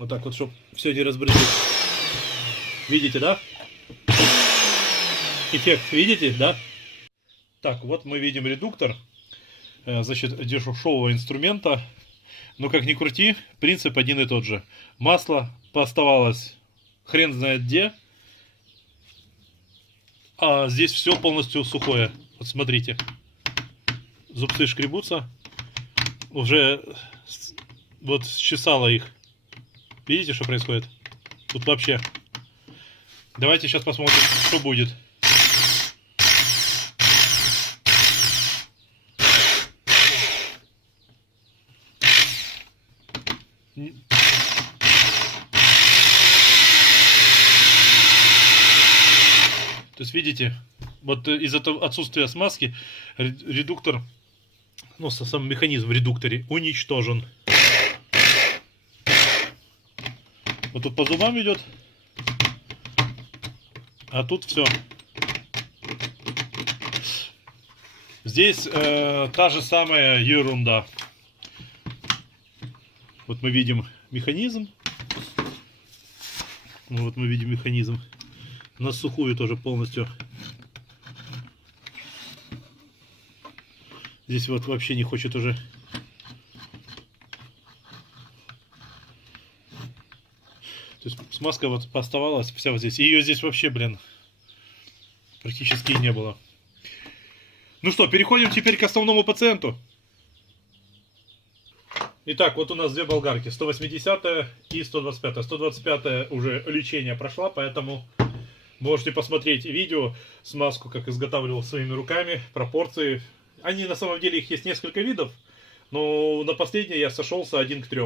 Вот так вот, чтобы все не разбрызгать. Видите, да? Эффект видите, да? Так, вот мы видим редуктор. Значит, дешевого инструмента. Но как ни крути, принцип один и тот же. Масло поставалось хрен знает где. А здесь все полностью сухое. Вот смотрите. Зубцы шкребутся. Уже вот счесало их. Видите, что происходит? Тут вообще. Давайте сейчас посмотрим, что будет. То есть, видите, вот из-за отсутствия смазки редуктор, ну, сам механизм в редукторе уничтожен. Вот тут по зубам идет, а тут все. Здесь та же самая ерунда. Вот мы видим механизм. Вот мы видим механизм. На сухую тоже полностью. Здесь вот вообще не хочет уже. То есть смазка вот оставалась вся вот здесь. Ее здесь вообще, блин, практически не было. Ну что, переходим теперь к основному пациенту. Итак, вот у нас две болгарки, 180 и 125. 125 уже лечение прошла, поэтому можете посмотреть видео, смазку, как изготавливал своими руками, пропорции. Они на самом деле, их есть несколько видов, но на последней я сошелся 1 к 3.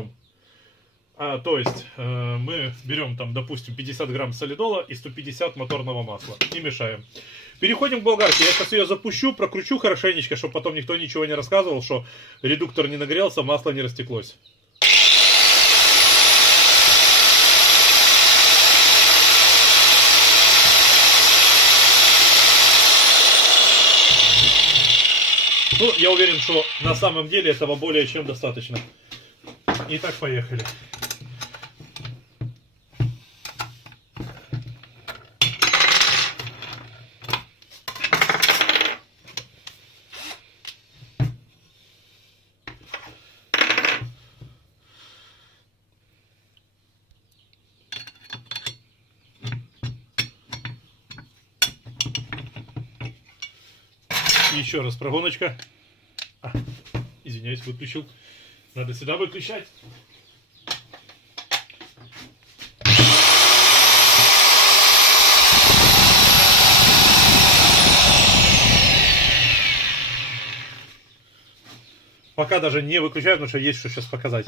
То есть мы берем там, допустим, 50 грамм солидола и 150 моторного масла и мешаем. Переходим к болгарке. Я сейчас ее запущу, прокручу хорошенечко, чтобы потом никто ничего не рассказывал, что редуктор не нагрелся, масло не растеклось. Ну, я уверен, что на самом деле этого более чем достаточно. Итак, поехали. Еще раз прогоночка. Извиняюсь, выключил. Надо сюда выключать. Пока даже не выключаю, потому что есть что сейчас показать.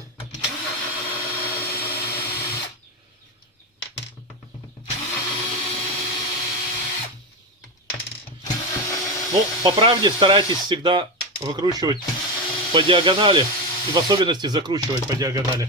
Ну, по правде, старайтесь всегда выкручивать по диагонали. И в особенности закручивать по диагонали.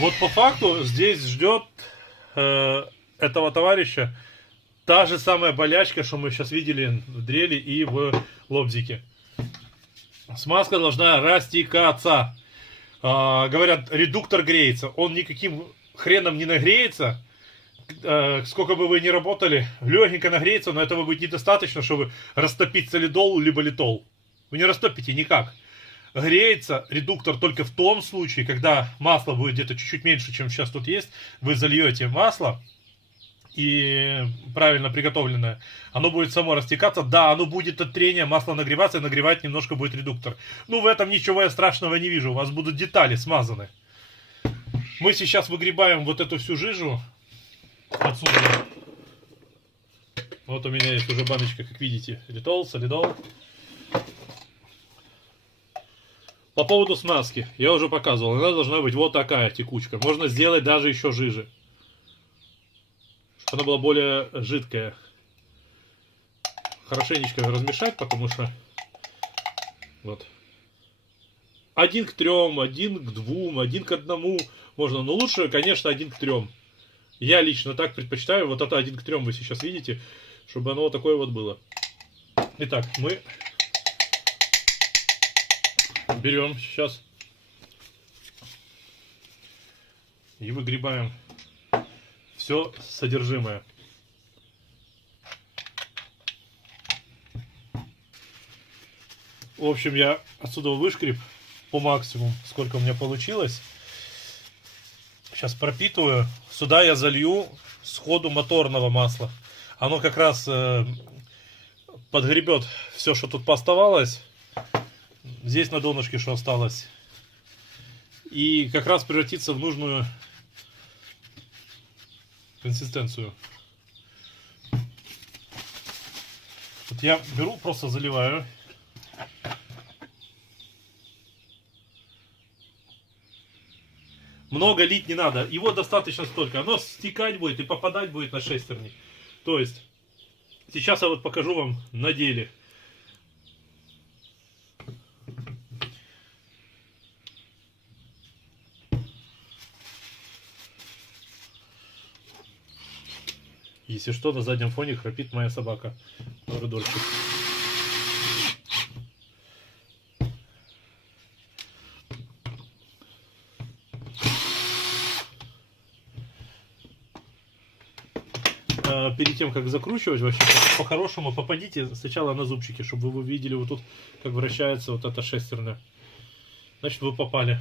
Вот по факту здесь ждет этого товарища та же самая болячка, что мы сейчас видели в дрели и в лобзике. Смазка должна растекаться. Говорят, редуктор греется. Он никаким хреном не нагреется. Сколько бы вы ни работали, легенько нагреется, но этого будет недостаточно, чтобы растопить солидол либо литол. Вы не растопите никак. Греется редуктор только в том случае, когда масло будет где-то чуть-чуть меньше, чем сейчас тут есть. Вы зальете масло, и правильно приготовленное, оно будет само растекаться. Да, оно будет от трения масло нагреваться, и нагревать немножко будет редуктор. Ну, в этом ничего я страшного не вижу. У вас будут детали смазаны. Мы сейчас выгребаем вот эту всю жижу отсюда. Вот у меня есть уже баночка, как видите, литол, солидол. По поводу смазки, я уже показывал, она должна быть вот такая текучка. Можно сделать даже еще жиже, чтобы она была более жидкая. Хорошенечко размешать, потому что вот 1 к 3, 1 к 2, 1 к 1 можно. Но лучше, конечно, 1 к 3. Я лично так предпочитаю. Вот это 1 к 3 вы сейчас видите, чтобы оно вот такое вот было. Итак, мы берем сейчас и выгребаем все содержимое. В общем, я отсюда вышкреб по максимуму, сколько у меня получилось. Сейчас пропитываю. Сюда я залью сходу моторного масла. Оно как раз подгребет все, что тут пооставалось. Здесь на донышке что осталось. И как раз превратится в нужную консистенцию. Вот я беру, просто заливаю. Много лить не надо. Его достаточно столько. Оно стекать будет и попадать будет на шестерни. То есть, сейчас я вот покажу вам на деле. Если что, на заднем фоне храпит моя собака. Лабрадорчик. Перед тем, как закручивать, вообще по-хорошему попадите сначала на зубчики, чтобы вы видели вот тут, как вращается вот эта шестерня. Значит, вы попали.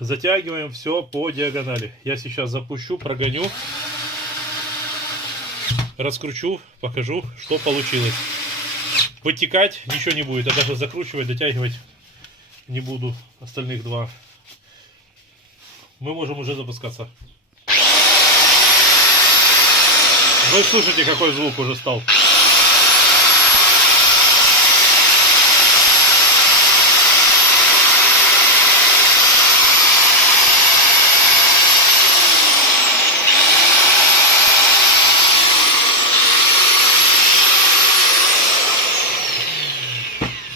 Затягиваем все по диагонали. Я сейчас запущу, прогоню, раскручу, покажу, что получилось. Вытекать ничего не будет. Я даже закручивать, дотягивать не буду. Остальных два. Мы можем уже запускаться. Вы слышите, какой звук уже стал.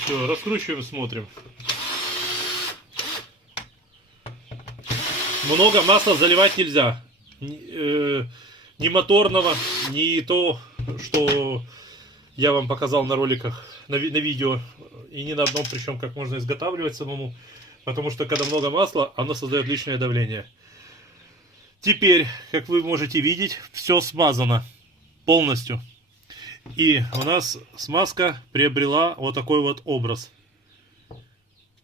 Все, раскручиваем, смотрим. Много масла заливать нельзя. Ни моторного, ни то, что я вам показал на роликах, на видео. И ни на одном, причем как можно изготавливать самому. Потому что когда много масла, оно создает лишнее давление. Теперь, как вы можете видеть, все смазано полностью. И у нас смазка приобрела вот такой вот образ.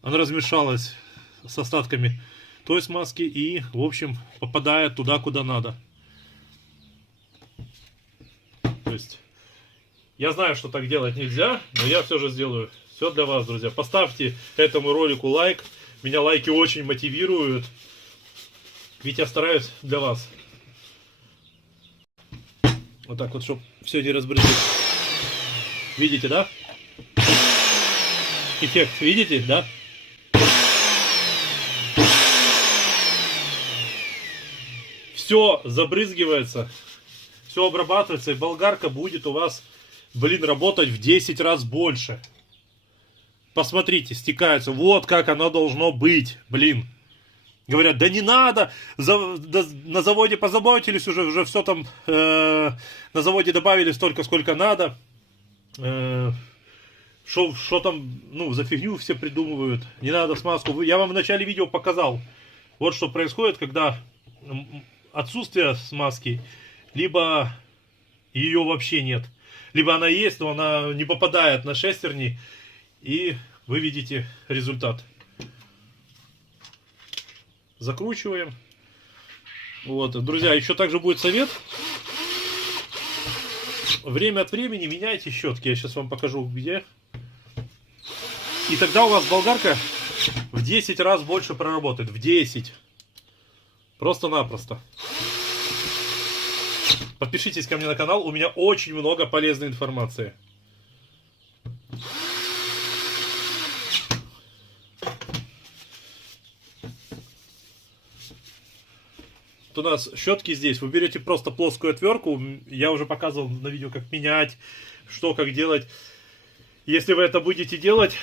Она размешалась с остатками той смазки и, в общем, попадает туда, куда надо. То есть, я знаю, что так делать нельзя, но я все же сделаю. Все для вас, друзья. Поставьте этому ролику лайк. Меня лайки очень мотивируют. Ведь я стараюсь для вас. Вот так вот, чтобы все не разбрызгать. Видите, да? Эффект, видите, да? Все забрызгивается. Все обрабатывается, и болгарка будет у вас, блин, работать в 10 раз больше. Посмотрите, стекается. Вот как оно должно быть, блин. Говорят, да не надо, на заводе позаботились уже все там, на заводе добавили столько, сколько надо. Что там, ну, за фигню все придумывают. Не надо смазку. Я вам в начале видео показал. Вот что происходит, когда отсутствие смазки, либо ее вообще нет. Либо она есть, но она не попадает на шестерни. И вы видите результат. Закручиваем. Вот, друзья, еще также будет совет. Время от времени меняйте щетки. Я сейчас вам покажу, где. И тогда у вас болгарка в 10 раз больше проработает. В 10. Просто-напросто. Подпишитесь ко мне на канал. У меня очень много полезной информации. У нас щетки здесь. Вы берете просто плоскую отвертку. Я уже показывал на видео, как менять, что, как делать. Если вы это будете делать,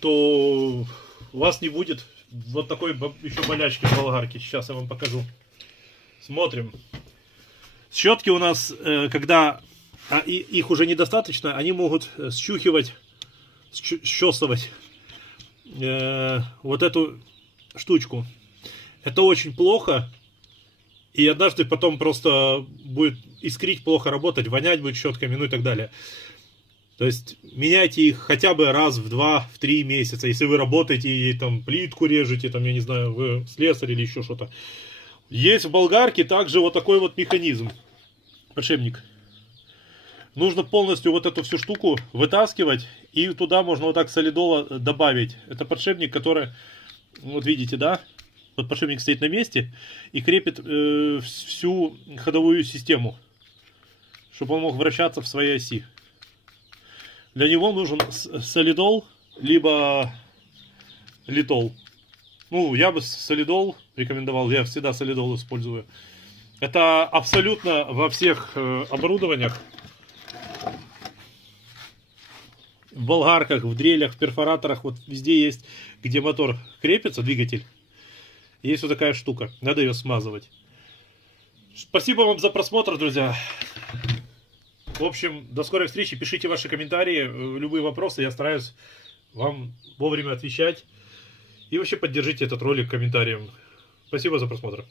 то у вас не будет вот такой еще болячки в болгарке. Сейчас я вам покажу. Смотрим. Щетки у нас, когда их уже недостаточно, они могут счухивать, счесывать вот эту штучку. Это очень плохо. И однажды потом просто будет искрить, плохо работать, вонять будет щетками, ну и так далее. То есть меняйте их хотя бы раз в 2-3 месяца. Если вы работаете и там плитку режете, там, я не знаю, вы слесарь или еще что-то. Есть в болгарке также вот такой вот механизм. Подшипник. Нужно полностью вот эту всю штуку вытаскивать. И туда можно вот так солидола добавить. Это подшипник, который, вот видите, да? Вот подшипник стоит на месте и крепит всю ходовую систему, чтобы он мог вращаться в своей оси. Для него нужен солидол, либо литол. Ну, я бы солидол рекомендовал, я всегда солидол использую. Это абсолютно во всех оборудованиях. В болгарках, в дрелях, в перфораторах, вот везде есть, где мотор крепится, двигатель. Есть вот такая штука, надо ее смазывать. Спасибо вам за просмотр, друзья. В общем, до скорой встречи. Пишите ваши комментарии, любые вопросы. Я стараюсь вам вовремя отвечать. И вообще поддержите этот ролик комментарием. Спасибо за просмотр.